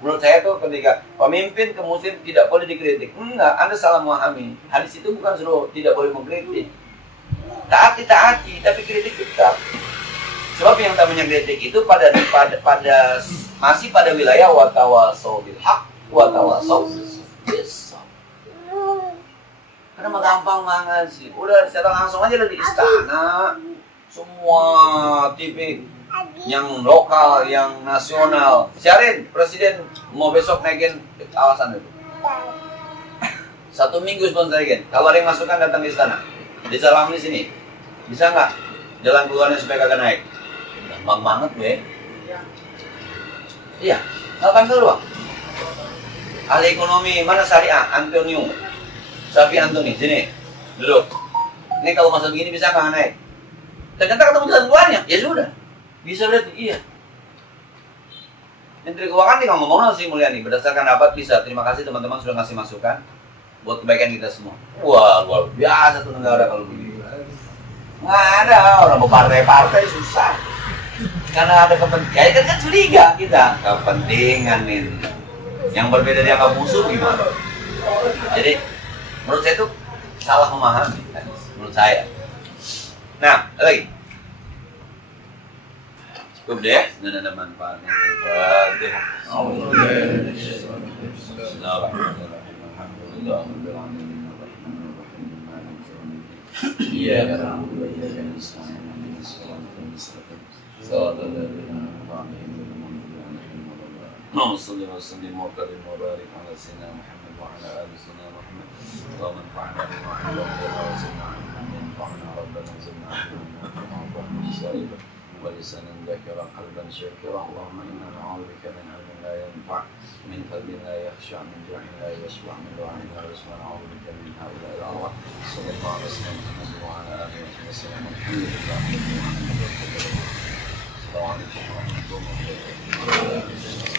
menurut saya tuh ketika pemimpin ke muslim tidak boleh dikritik. Enggak, Anda salah memahami. Hadis itu bukan suruh tidak boleh mengkritik. Taati, tapi kritik tetap. Sebab yang namanya kritik itu pada masih pada wilayah watawasau bil haq, watawasau bis sabr. Karena mah gampang banget sih. Udah secara langsung aja dari istana, semua TV yang lokal, yang nasional. Siarin, Presiden mau besok naikin kawasan itu. 1 minggu sebelum naikin. Kalau ada yang masukan datang di istana, disalam di sini. Bisa nggak jalan keluarnya supaya kagak naik? Gampang banget, gue. Iya, akan keluar. Ahli ekonomi mana syariah? Antonio, Safi Antoni, sini duduk. Ini kalau masa begini bisa nggak naik? Ternyata ketemu jalan keluarnya, ya sudah. Bisa lihat, iya. Menteri Keuangan nih ngomong sih Mulyani, berdasarkan rapat bisa. Terima kasih teman-teman sudah ngasih masukan buat kebaikan kita semua. Wah, luar biasa tuh negara kalau begini. Nggak ada, orang berpartai-partai susah. Karena ada kepentingan, kan curiga kita. Kepentingan ini. Yang berbeda dianggap musuh gimana? Jadi, menurut saya itu salah memahami. Menurut saya. Nah, lagi. Cukup deh, dan ada manfaatnya. اللهم صل وسلم وبارك على سيدنا محمد وعلى ال سيدنا محمد اللهم انفعنا بما علمتنا وزدنا علما ينفعنا ربنا زدنا علما ولسانا ذاكرا قلبا شاكرا اللهم انا نعوذ بك من علم لا ينفع من قلب لا يخشع من جوع لا يشبع من دعاء لا يسمع نعوذ بك من هؤلاء الارواح صلى الله عليه وسلم وعلى اله وصحبه وسلم الحمد لله السلام عليكم ورحمه الله وبركاته.